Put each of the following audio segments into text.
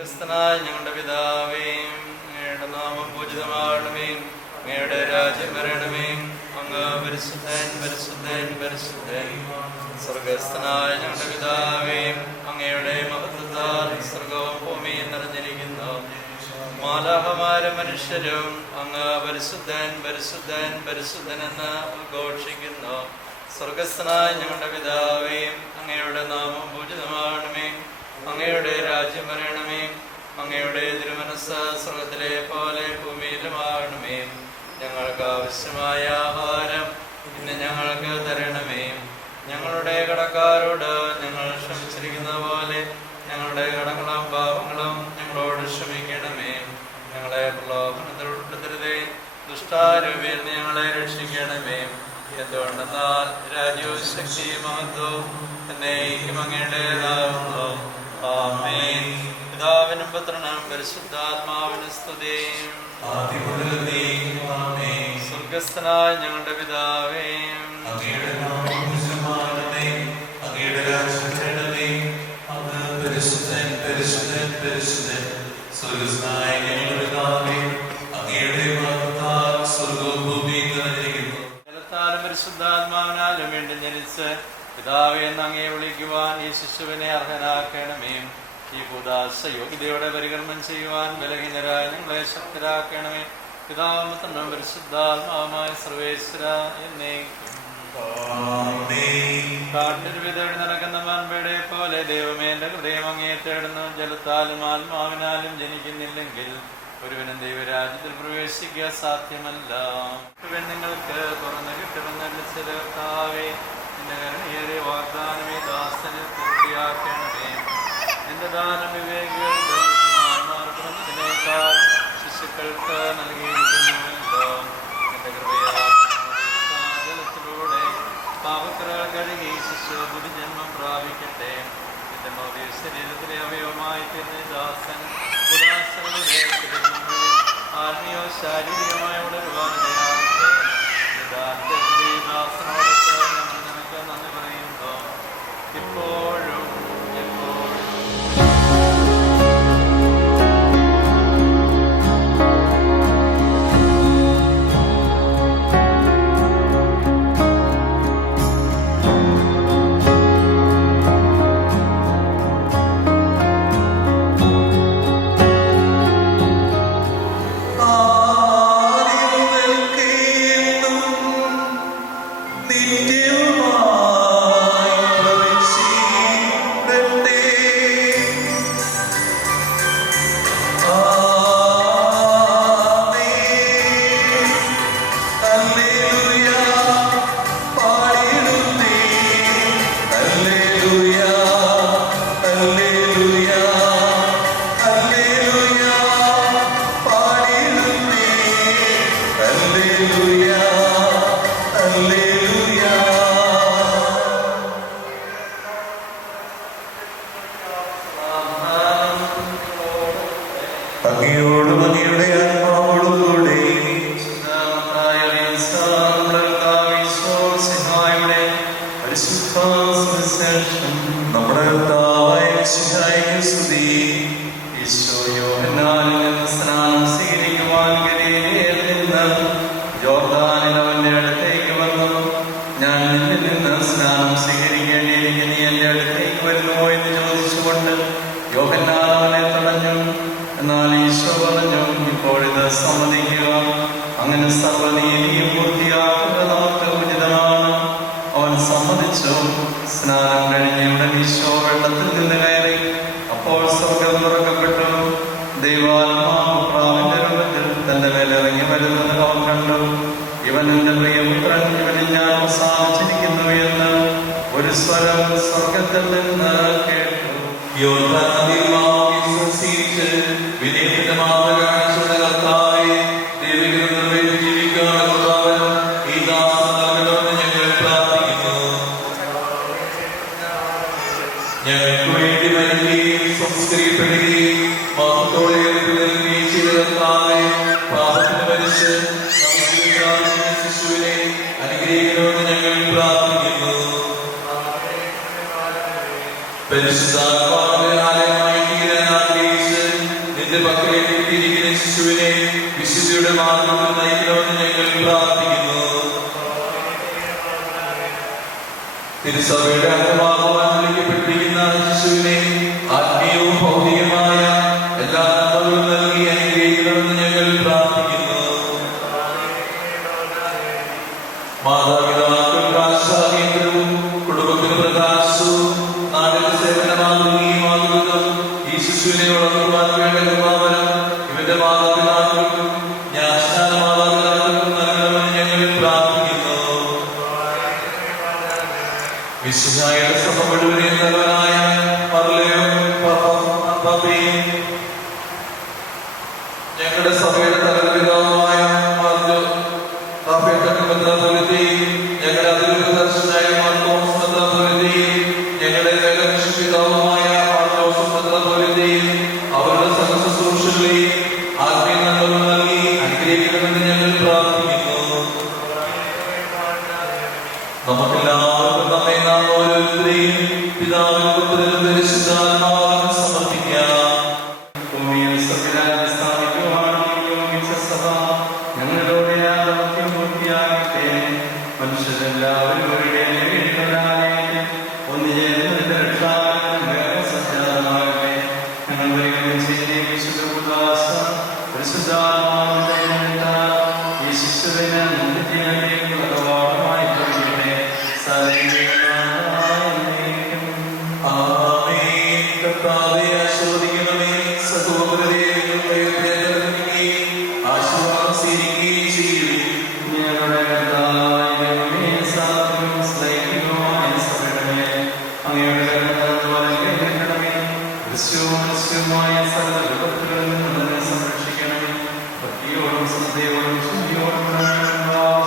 സ്വർഗസ്ഥനായ ഞങ്ങളുടെ പിതാവേ, അങ്ങയുടെ നാമം പൂജിതമാകണമേ, അങ്ങയുടെ രാജ്യം വരണമേ, അങ്ങ് പരിശുദ്ധൻ പരിശുദ്ധൻ പരിശുദ്ധൻ. സ്വർഗസ്ഥനായ ഞങ്ങളുടെ പിതാവേ, അങ്ങയുടെ മഹത്വത്താൽ സ്വർഗവും ഭൂമിയും നിറഞ്ഞിരിക്കുന്നു. മാലാഹമാരും മനുഷ്യരും അങ്ങ് പരിശുദ്ധൻ പരിശുദ്ധൻ പരിശുദ്ധനെന്ന് ഉദ്ഘോഷിക്കുന്നു. സ്വർഗസ്ഥനായ ഞങ്ങളുടെ പിതാവേ, അങ്ങയുടെ നാമം പൂജിതമാകണമേ, അങ്ങയുടെ രാജ്യം വരണമേ, അങ്ങയുടെ തിരുമനസ്സ് സ്വർഗത്തിലെ പോലെ ഭൂമിയിലുമാകണമേ. ഞങ്ങൾക്ക് ആവശ്യമായ ആഹാരം ഇന്ന് ഞങ്ങൾക്ക് തരണമേ. ഞങ്ങളുടെ കടക്കാരോട് ഞങ്ങൾ ക്ഷമിച്ചിരിക്കുന്ന പോലെ ഞങ്ങളുടെ കടങ്ങളും പാപങ്ങളും ഞങ്ങളോട് ക്ഷമിക്കണമേ. ഞങ്ങളെ പ്രലോഭനത്തിൽ ഉൾപ്പെടുത്തരുതേ, ദുഷ്ടാരൂപിയിൽ ഞങ്ങളെ രക്ഷിക്കണമേ. എന്തുകൊണ്ടെന്നാൽ രാജ്യവും ശക്തിയും മഹത്വവും എന്നേക്കും അങ്ങയുടേതാകുന്നു. ആമേൻ. പിതാവിനും പുത്രനും പരിശുദ്ധാത്മാവിനും സ്തുതി. സ്വർഗസ്ഥനായ ഞങ്ങളുടെ പിതാവേ, അങ്ങയുടെ നാമം പൂജിതമാകണമേ, അങ്ങയുടെ രാജ്യം വരണമേ, അങ്ങ് പരിശുദ്ധൻ പരിശുദ്ധൻ പരിശുദ്ധൻ. സ്വർഗസ്ഥനായ ഞങ്ങളുടെ പിതാവേ, അങ്ങയുടെ നാമത്താൽ സ്വർഗ്ഗവും ഭൂമിയും നിറഞ്ഞിരിക്കുന്നു. ജലത്താലും പരിശുദ്ധാത്മാവിനാലും വീണ്ടും ജനിച്ച് പിതാവേ എന്ന് അങ്ങയെ വിളിക്കുവാൻ ഈ ശിശുവിനെ അർഹനാക്കണമേ. ഈ കൂദാശ യോഗ്യതയോടെ പരികർമ്മം ചെയ്യുവാൻ ബലഹീനരായ ഞങ്ങളെ ശക്തരാക്കണമേ. പിതാവുത്തനും പരിശുദ്ധാത്മാവുമായ സർവേശ്വര എന്നേക്കും. കാട്ടിൽ വിതറി നടക്കുന്ന മാൻപേടെ പോലെ ദൈവമേ, എന്റെ ഹൃദയം അങ്ങയെ തേടുന്നു. ജലത്താലും ആത്മാവിനാലും ജനിക്കുന്നില്ലെങ്കിൽ ഒരുവനും ദൈവരാജ്യത്തിൽ പ്രവേശിക്കുക സാധ്യമല്ല. നിങ്ങൾക്ക് തുറന്നു കിട്ടുമെന്നല്ല കർത്താവേ, എന്റെ കരുണയേറെ വാഗ്ദാനമേ ദാസന് പൂർത്തിയാക്കണമേ. എന്റെ ദാനം വിവേകികൾക്കാൾ ശിശുക്കൾക്ക് നൽകിയിരിക്കുന്നുവല്ലോ. എന്റെ കൃപയാലത്തിലൂടെ പാപക്കറകൾ കഴുകി ശിശു പുതുജന്മം പ്രാപിക്കട്ടെ. എന്റെ ഭൗതിക ശരീരത്തിലെ അവയവമായി തീർന്ന ദാസൻ ഉദാസകളുടെ ആത്മീയവും ശാരീരികമായ വളരുവാനിടയാകട്ടെ. ദാസനോടൊത്ത് ഞങ്ങൾ നിനക്ക് നന്ദി പറയുന്നു, ഇപ്പോഴും എപ്പോഴും. അങ്ങയോടും അങ്ങയുടെ ആത്മാവോടും കൂടെ നമ്മുടെ കർത്താവായ മിശിഹായ്ക്ക് സ്തുതി. ഈശോ യോഹന്നാനിൽ നിന്ന് സ്നാനം സ്വീകരിക്കുവാൻ ഗലീലയിൽ നിന്ന് യോർദാനിൽ അവന്റെ അടുത്തേക്ക് വന്നു. ഞാൻ നിന്നിൽ നിന്ന് സ്നാനം സ്വീകരിക്കേണ്ടിയിരിക്കെ നീ എന്റെ അടുത്തേക്ക് വരുന്നുവോ എന്ന് ചോദിച്ചുകൊണ്ട് യോഹന്നാൻ അവനെ തടഞ്ഞു. എന്നാൽ ഈശോ പറഞ്ഞു, ഇപ്പോഴിത് സമ്മതിക്കുക, അങ്ങനെ സർവ്വനീതിയും പൂർത്തിയാക്കുക നമുക്ക് ഉചിതമാണ്. അവൻ സമ്മതിച്ചു. സ്നാനം കഴിഞ്ഞ് ഉടൻ ഈശോ വെള്ളത്തിൽ നിന്ന് കയറി. അപ്പോൾ സ്വർഗ്ഗം തുറക്കപ്പെട്ടു. ദൈവാത്മാവ് പ്രാവിന്റെ രൂപത്തിൽ തന്റെ മേൽ ഇറങ്ങി വരുന്നത് അവൻ കണ്ടു. ഇവൻ എന്റെ പ്രിയപുത്രൻ, ഇവനിൽ ഞാൻ പ്രസാദിച്ചിരിക്കുന്നു എന്ന് ഒരു സ്വരം സ്വർഗ്ഗത്തിൽ നിന്ന് കേട്ടു. വിനയത്തിന്റെ മാതൃക കാണിച്ചുള്ള കർത്താവേ, ദൈവിക ജീവിക്കാനുള്ള ഈ ദാസൻ നൽകണമെന്ന് ഞങ്ങൾ പ്രാർത്ഥിക്കുന്നു. ഞങ്ങൾക്ക് വേണ്ടി മരിക്കുകയും സംസ്കരിക്കപ്പെടുകയും മഹത്തോടെ ഉയർത്തുകയും ചെയ്ത കർത്താവേ, പാപത്തിന് മരിച്ച് ശിശുവിനെ അനുഗ്രഹിക്കണമെന്ന് ഞങ്ങൾ പ്രാർത്ഥിക്കുന്നു. പരിശുദ്ധാത്മാവിന്റെ ആലയമായി തീരാൻ ആഗ്രഹിച്ച് മാർഗത്തിൽ നയിക്കണമെന്ന് ഞങ്ങൾ പ്രാർത്ഥിക്കുന്നു. തിരുസഭയുടെ അംഗമാകുവാൻ വിളിക്കപ്പെട്ടിരിക്കുന്ന ശിശുവിനെ ആത്മീയവും ഭൗതികമായ എല്ലാ നന്മകളും നൽകി അനുഗ്രഹിക്കണമെന്ന് ഞങ്ങൾ പ്രാർത്ഥിക്കുന്നു. മാതാപിതാക്കൾക്ക് ആശാകേന്ദ്രവും കുടുംബത്തിന് പ്രകാശവും നാടിന്റെ സേവന മാതൃകയുമാകുന്നതും ഈ ശിശുവിനെ വളർത്തുവാൻ വേണ്ട കൃപാവരം ഇവന്റെ മാതാപിതാക്കൾക്കും ജ്ഞാനസ്നാന മാതാപിതാക്കൾക്കും നൽകണമെന്ന് ഞങ്ങൾ പ്രാർത്ഥിക്കുന്നു. വിശുദ്ധായുടെ സഭ മുഴുവനെയും നല്ലവനായ ഞങ്ങളുടെ സഭയുടെ തലപിതാവുമായ ഞങ്ങളുടെ അതിർദർശനായ ഞങ്ങളുടെ പിതാവുമായ അവരുടെ സഹശുശ്രൂഷകളെയും ആത്മീയ നന്മകൾ നൽകി അനുഗ്രഹിക്കണമെന്ന് ഞങ്ങൾ പ്രാർത്ഥിക്കുന്നു. നമുക്കെല്ലാവർക്കും നമ്മെ നാം ഓരോരുത്തരെയും പിതാവിനും പുത്രനും പരിശുദ്ധാത്മാവിനും സമർപ്പിക്കാം. ഭൂമിയിൽ സ്വർഗ്ഗരാജ്യം സ്ഥാപിക്കുവാനും നിയോഗിച്ച സഭ ഞങ്ങളുടെ ആ ദൗത്യം പൂർത്തിയാകട്ടെ. മനുഷ്യരെല്ലാവരും അവരുടെ വീടുകളിലാകട്ടെ. ഒന്നുചേർന്ന് നിന്റെ രക്ഷാകരനും വേറെ സജ്ജാതമാകട്ടെ. ഞങ്ങൾ പരിഗണിച്ച് വിശുദ്ധ ഉദാസ പരിശുദ്ധാത്മാവിന്റെ ഈ ശിശുവിനെ നിത്യജീവനിലേക്ക് ഭഗവാനുമായി ഭവിക്കട്ടെ. ആമേൻ. കർത്താവേ, ആശീർവദിക്കണമേ. സഹോദരരെ ആശീർവാദം സ്വീകരിക്കുകയും ചെയ്യുവിൻ. ഞങ്ങളുടെ കർത്താവായ ദൈവമേ, സാധുവും സ്നേഹിതവുമായ സഭയുടെ അങ്ങയുടെ കരുണയാൽ കൈകൊള്ളണമേ. ദൃശ്യവുമായ സകല വിപത്തുകളിൽ നിന്ന് തന്നെ സംരക്ഷിക്കണമേ. ഭക്തിയോടും ശ്രദ്ധയോടും ശുദ്ധിയോടും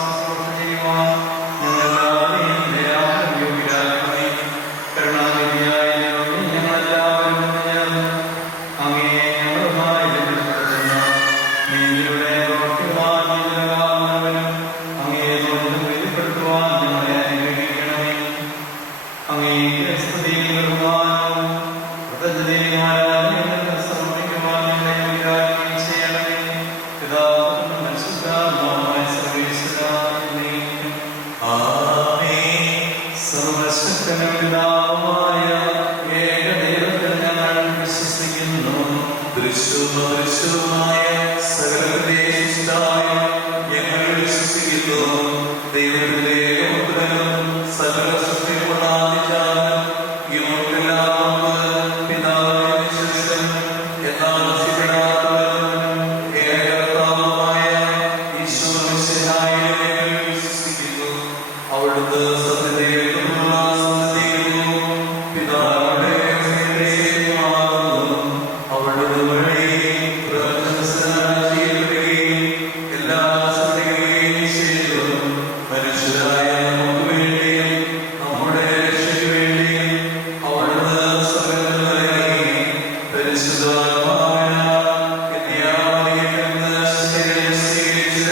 ശുശ്രൂഷ ചെയ്യുവാൻ ഞങ്ങളെല്ലാവരെയും ദയാലും യോഗ്യരാക്കണമേ. കരുണാനിധിയായ ദൈവമേ, ഞങ്ങളെല്ലാവരും ചേർന്ന് അങ്ങയെ ഞങ്ങളുമായി ബന്ധപ്പെടുത്തുന്ന നീതിയുടെ പ്രവൃത്തികളാൽ നീതികളാകുന്നവനും അങ്ങയെ തൊഴുത് പ്രീതിപ്പെടുത്തുവാൻ ഞങ്ങളെ അനുഗ്രഹിക്കണമേ. അങ്ങയെ സ്തുതിയും ബഹുമാനവും കൃതജ്ഞതയും ആരാധനയും സമർപ്പിക്കുവാൻ ഞങ്ങളെ യോഗ്യരാക്കുകയും ചെയ്യണമേ. പിതാവിനും പരിശുദ്ധാത്മാവുമായ സർവ്വേശ്വരായ ആമേൻ. സർവശക്തനും പിതാവുമായ ഏകദൈവത്തിൽ ഞങ്ങൾ വിശ്വസിക്കുന്നു. ദൃശ്യവുമായ സകലത്തിന്റെയും സൃഷ്ടാവായ ഞങ്ങൾ വിശ്വസിക്കുന്നു. ദൈവത്തിന്റെ ഏകപുത്രനും സകല സൃഷ്ടികളുമുള്ള ആദിജാതനും യുവക്കെല്ലാം മുമ്പ് പിതാവിനെ വിശ്വസിച്ചും എന്നാൽ നശിപ്പിടാത്തവനും ഏകകർത്താവുമായ ഈശോ മിശിഹായിലും ഞങ്ങൾ വിശ്വസിക്കുന്നു. അവിടുന്ന് സത്യദൈവത്തിനുള്ള സത്യദൈവവും പിതാവിന്റെ സത്യദൈവവുമാകുന്നു. അവിടുന്ന് വഴി പ്രപഞ്ചസ്ഥനായി ചെയ്യപ്പെടുകയും എല്ലാ സൃഷ്ടികളെയും ചെയ്തതും മനുഷ്യരായ നമുക്ക് വേണ്ടിയും നമ്മുടെ രക്ഷയ്ക്ക് വേണ്ടിയും അവിടുന്ന് സകലം നൽകി. പരിശുദ്ധാത്മാവിനാൽ കന്യാമറിയത്തിൽ നിന്ന് ശരീരം സ്വീകരിച്ച്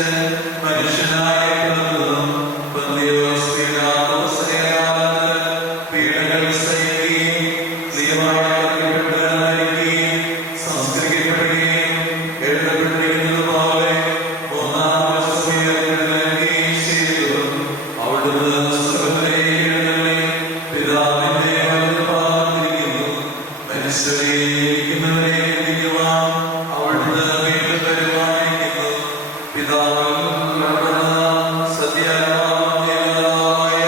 മനുഷ്യനായി പിറന്നതും പന്തിയോസ് പീലാത്തോസിനെയാകുന്നത് പീഡകൾ സഹിക്കുകയും മരിക്കുകയും സംസ്കരിക്കപ്പെടുകയും എഴുതപ്പെട്ടിരിക്കുന്നതുപോലെ മൂന്നാം ദിവസം ഉയർത്തെഴുന്നേൽക്കുകയും ചെയ്തു. അവിടുന്ന് സ്വർഗ്ഗത്തിലേക്ക് എഴുന്നള്ളി പിതാവിന്റെ വലതുഭാഗത്തിരിക്കുന്നു. മനുഷ്യരെ ജീവിക്കുന്നവരെ വിധിക്കുവാൻ അവിടുന്ന് വീണ്ടും വരുവാനിരിക്കുന്നു. പിതാവിൽ സത്യാത്മാവായ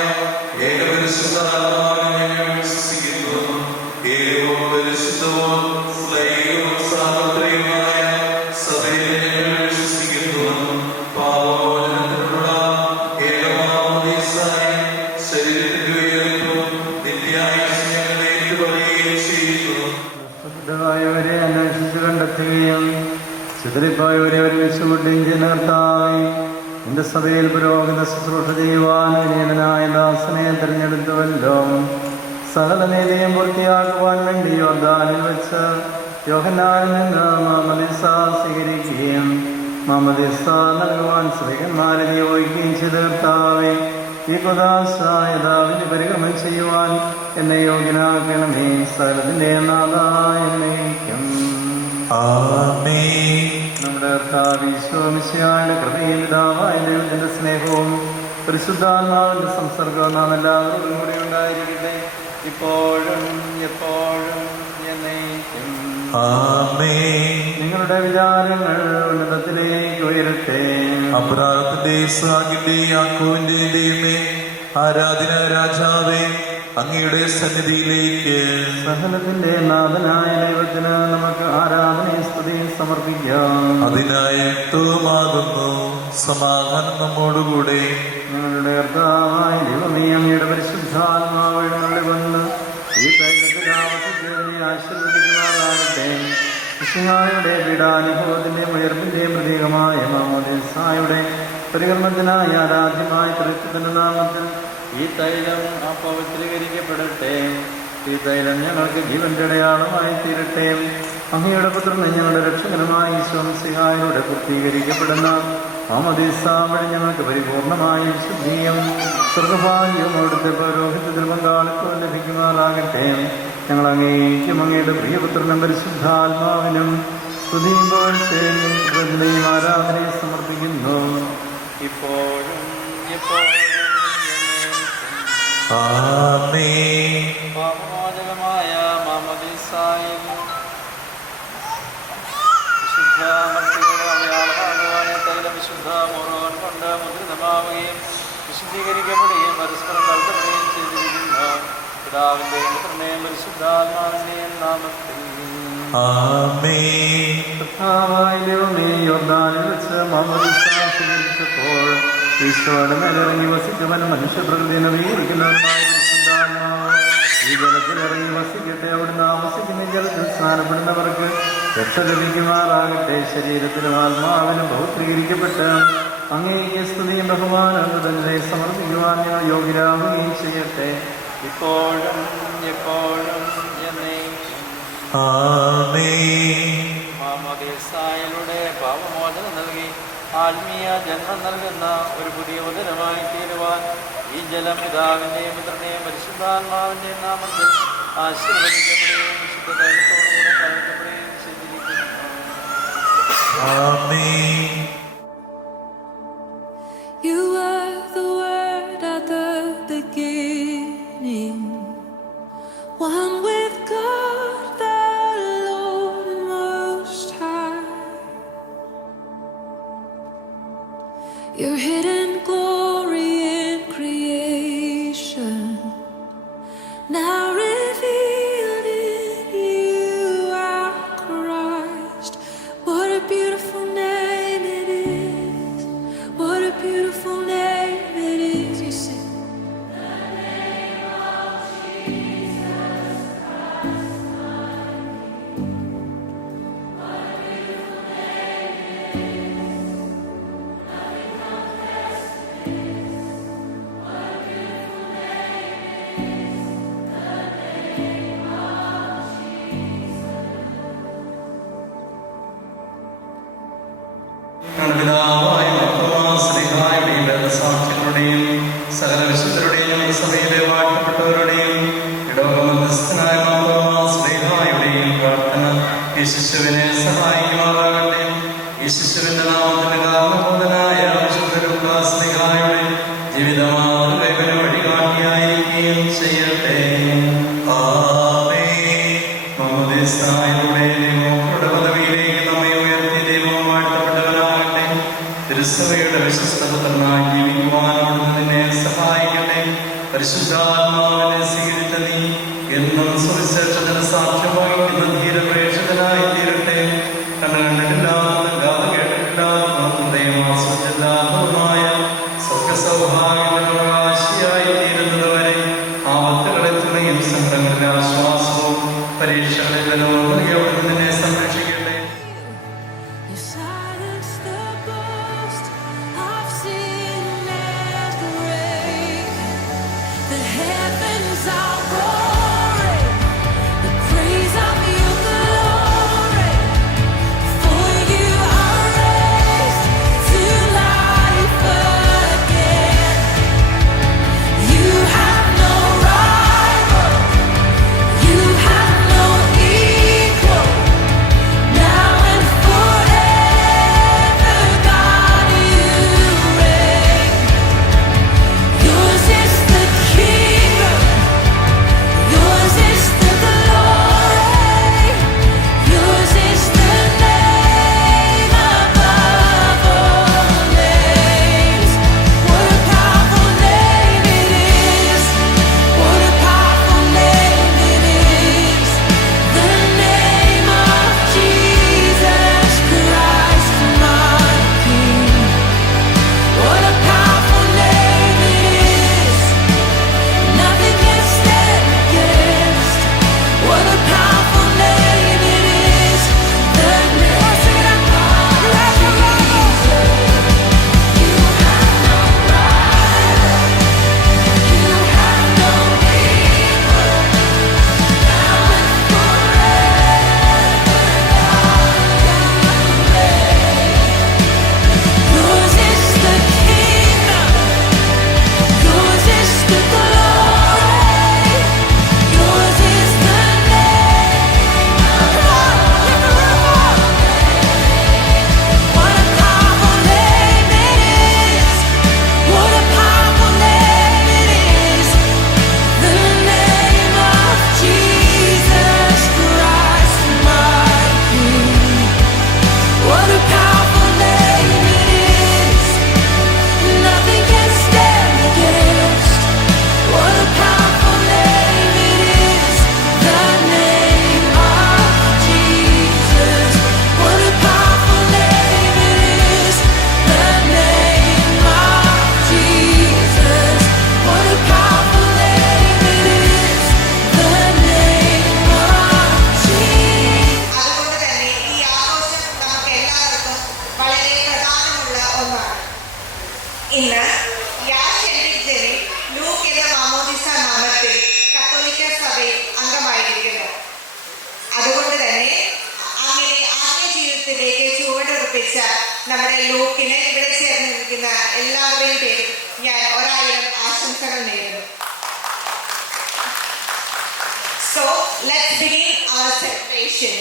ഏകപരിശുദ്ധാത്മാവിനെ ഞങ്ങൾ വിശ്വസിക്കുന്നു. ഏകവും പരിശുദ്ധവും സ്ലൈകവും സാർവത്രികവുമായ സഭയെ ഞങ്ങൾ വിശ്വസിക്കുന്നു. പാപമോചനത്തിനുള്ള ഏകമാമോദീസായി ശരീരത്തിന്റെ ഉയർപ്പും നിത്യായുസ്സും ഞങ്ങൾ ഏറ്റുപറയുകയും ചെയ്യുന്നു. ശുദ്ധമായവരെ അന്വേഷിച്ച് കണ്ടെത്തുകയും ചിതറിപ്പോയവരെ ഒരുമിച്ച് കൂട്ടുകയും ചെയ്യുന്ന കർത്താവേ, നിന്റെ സഭയിൽ പുരോഗത ശുശ്രൂഷ ചെയ്യുവാൻ വിനീതനായ ദാസനെ തിരഞ്ഞെടുത്തുവല്ലോ. സകല നീതിയും പൂർത്തിയാക്കുവാൻ വേണ്ടി യോർദാനിൽ വെച്ച് യോഹന്നാനിൽ നിന്ന് മാമോദീസ സ്വീകരിക്കുകയും മാമോദീസ നൽകുവാൻ സ്ത്രീകന്മാരെ നിയോഗിക്കുകയും ചെയ്ത കർത്താവേ, ഈ കുദാശ യഥാവിധി പരിഗമനം ചെയ്യുവാൻ എന്നെ യോഗ്യനാക്കണമേ. സകലത്തിന്റെ നാഥായ എന്നേക്കും. ആമേൻ. നമ്മുടെ ഞങ്ങളുടെ കർത്താവ് ഈശോമിശിഹായുടെ കൃപയും പിതാവായ ദൈവത്തിന്റെ സ്നേഹവും പരിശുദ്ധാത്മാവിന്റെ സംസർഗവും നാം എല്ലാവരോടും കൂടി ഉണ്ടായിരിക്കട്ടെ, ഇപ്പോഴും എപ്പോഴും എന്നേക്കും. ആമേൻ. നിങ്ങളുടെ വിചാരങ്ങൾ ഉന്നതത്തിലേക്ക് ഉയരട്ടെ. അബ്രാഹത്തിന്റെ ഇസ്ഹാക്കിന്റെ യാക്കോബിന്റെ ദൈവമേ, ആരാധന രാജാവേ, അങ്ങയുടെ സന്നിധിയിലേക്ക് സകലത്തിന്റെ നാഥനായ ദൈവത്തിന് നമുക്ക് ആരാധനയും സ്തുതിയും സമർപ്പിക്കാം. അതിനായി യുക്തവുമാകുന്നു. സമാധാനം നമ്മോടുകൂടെ. ഞങ്ങളുടെ കർത്താവായ ദൈവമേ, അങ്ങയുടെ പരിശുദ്ധാത്മാവിനെ വന്ന് ഈ തൈലത്തിനെ ആശീർവദിക്കുമാറാകട്ടെ. വിശുദ്ധായുടെ പീഡാനുഭവത്തിന്റെയും ഉയർപ്പിന്റെയും പ്രതീകമായ മാമോദീസായുടെ പരികർമ്മത്തിനായി ആരാധ്യമായ ക്രിസ്തുവിന്റെ നാമത്തിൽ ഈ തൈലം പവിത്രീകരിക്കപ്പെടട്ടെ. ഈ തൈലം ഞങ്ങൾക്ക് ജീവന്റെ അടയാളമായി തീരട്ടെ. അങ്ങയുടെ പുത്രന് ഞങ്ങളുടെ രക്ഷകനുമായ ഈശോമിശിഹായിലൂടെ പൂർത്തീകരിക്കപ്പെടുന്ന മാമോദീസ വഴി ഞങ്ങൾക്ക് പരിപൂർണമായ ശുദ്ധിയും സ്വർഗഭാഗ്യവും അവിടുത്തെ പൗരോഹിത്യത്തിൽ പങ്കാളിത്തവും ലഭിക്കുമാറാകട്ടെ. ഞങ്ങൾ അങ്ങേക്കും അങ്ങയുടെ പ്രിയപുത്രനും പരിശുദ്ധാത്മാവിനും സ്തുതിയും പുകഴ്ചയും ആരാധനയും സമർപ്പിക്കുന്നു, ഇപ്പോഴും എപ്പോഴും. ആമേൻ. പാപമോചകമായ മാമോദീസായിൽ വിശുദ്ധ ഭക്തിയുടെ അടയാളമാകുവാൻ തൈലം വിശുദ്ധ മോറോൻ കൊണ്ട് മുദ്രിതമാവുകയും വിശുദ്ധീകരിക്കപ്പെടുകയും പരസ്പരം കൽക്കപ്പെടുകയും ചെയ്തിരിക്കുന്നു. പിതാവിന്റെയും പുത്രന്റെയും പരിശുദ്ധാത്മാവിന്റെയും നാമത്തിൽ. ആമേൻ. കർത്താവായ ദൈവമേ, യോർദാനിൽ വെച്ച് മാമോദീസ സ്വീകരിച്ചപ്പോൾ ഈശോയുടെ മേലിറങ്ങി വസിച്ചവൻ മനുഷ്യപ്രകൃതി നവീകരിക്കുന്നവനുമായ പരിശുദ്ധാത്മാവ് ഈ ജലത്തിൽ ഇറങ്ങി വസിക്കട്ടെ. അവിടുന്ന് ആവസിക്കുന്ന ജലത്തിൽ സ്നാനപ്പെടുന്നവർക്ക് രക്ഷ ലഭിക്കുമാറാകട്ടെ. ശരീരത്തിലും ആത്മാവിനും പൗത്രീകരിക്കപ്പെട്ട് അങ്ങേക്ക് സ്തുതിയും ബഹുമാനവും തന്നെ സമർപ്പിക്കുവാൻ ഞങ്ങൾ യോഗ്യരാകുകയും ചെയ്യട്ടെ, ഇപ്പോഴും എപ്പോഴും എന്നേക്കും. ആമേൻ. മാമോദീസായിലൂടെ പാപമോചനം നൽകി ആത്മീയ ജന്മം നൽകുന്ന ഒരു പുതിയ ഉദരമായി തീരുവാൻ ഈ ജലം പിതാവിന്റെയും പുത്രന്റെയും പരിശുദ്ധാത്മാവിന്റെയും നാമത്തിൽ ആശീർവദിക്കപ്പെടുകയും വിശുദ്ധ ദൈവത്തോടുകൂടെ കലർത്തപ്പെടുകയും ചെയ്തിരിക്കുന്നു. ആമേൻ. You were the word at the beginning, one with God the Lord Most High. Your hidden glory in creation, now revealed in you, our Christ. What a beautiful name it is. What a beautiful name it is. You sing. The name of Jesus Christ, my King. What a beautiful name it is. Nothing compares to this. What a beautiful name it is. The name of ഞങ്ങളുടെ പിതാവായ ശ്രീഹായുടെയും വേദസാക്ഷികളുടെയും സകല വിശുദ്ധരുടെയും സഭയിലെ വാഴ്ത്തപ്പെട്ടവരുടെയും ഇടവകമധ്യസ്ഥനായ ശ്രീഹായുടെയും പ്രാർത്ഥന ഈ ശിശുവിനെ സഹായിക്കുമാറാകട്ടെ. ഈ ശിശുവിന്റെ നാമത്തിന് കാരണബോധനായ വിശുദ്ധ ശ്രീഹായുടെ ജീവിതമാതൃകയുടെ വഴികാട്ടിയായിരിക്കുകയും ചെയ്യട്ടെ. ആമേൻ. മാമോദീസായിലൂടെ ദൈവങ്ങളുടെ പദവിയിലേക്ക് നമ്മെ ഉയർത്തി ദൈവം വാഴ്ത്തപ്പെട്ടവനാകട്ടെ. തിരുസഭയുടെ വിശ്വസ്തപുത്രനായി ജീവിക്കുവാനോട് നിന്നെ സഹായിക്കട്ടെ. പരിശുദ്ധാത്മാവിനെ സ്വീകരിച്ച നീ എന്നും സുവിശേഷത്തിന് സാക്ഷ്യം വഹിക്കുന്ന ധീരപ്രേക്ഷകനായി തീരട്ടെ. കണ്ടുകണ്ടിട്ടില്ലാത്ത കേട്ടിട്ടില്ലാത്ത ദൈവമാസ്വദില്ലാത്തതുമായ സ്വർഗസൗഭാഗ്യങ്ങളുടെ അവകാശിയായി തീരുന്നതുവരെ ആപത്തുകളിൽ തുണയും സങ്കടങ്ങളിൽ ആശ്വാസവും പരീക്ഷകളിൽ അവിടുന്ന് നിന്നെ സംരക്ഷിക്കട്ടെ. You silence the boast of sin and grave. The heavens are roaring, the praise of your glory. ലൂക്കിന് ഇവിടെ ചേർന്നിരിക്കുന്ന എല്ലാവരുടെയും പേരിൽ ഞാൻ 1000 ആശംസകൾ നേരുന്നു. So let's begin our celebration.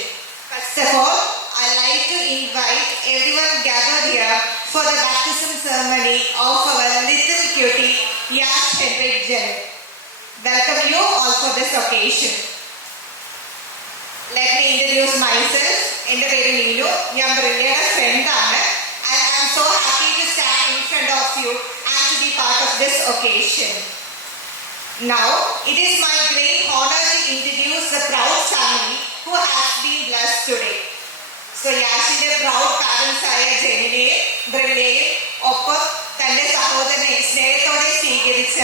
First of all, I'd like to invite everyone gathered here for the baptism ceremony of our little cutie Yash Henrik Jen. Welcome you all for this occasion. Let me introduce myself. എൻ്റെ പേര് നീലു. ഞാൻ ബ്രില്യയുടെ ഫ്രണ്ടാണ്. And I'm so happy to stand in front of you and to be part of this occasion. Now, it is my great honor to introduce the proud family who has been blessed today. So, യാഷിന്റെ proud parents ആയ ജെനിനെയും ബ്രില്യയും ഒപ്പം തന്റെ സഹോദരനെ സ്നേഹത്തോടെ സ്വീകരിച്ച